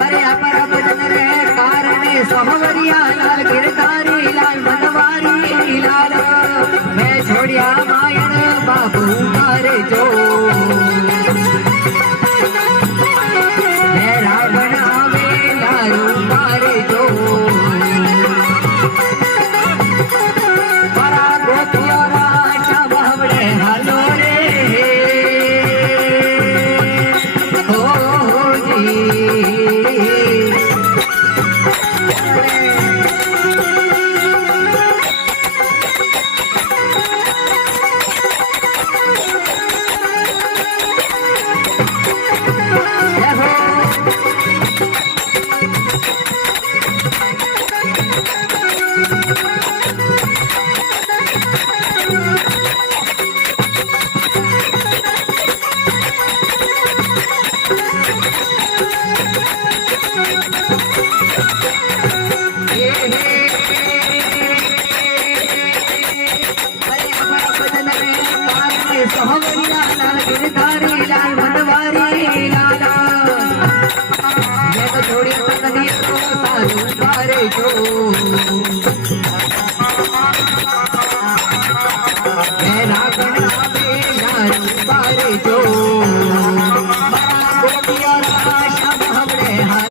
अरे अपरा बदन रे कारणे सहवरिया लाल गिरधारी लाल मनवारी लाल मैं छोड़िया मायण बाबू मारे जो मैं रावण आवे लारू मारे जो मारा गोपिया राजा बावड़े हालो रे हो जी थोड़ी पत्नी को सालू मारे जो मैं रावण आवे लारू मारे जो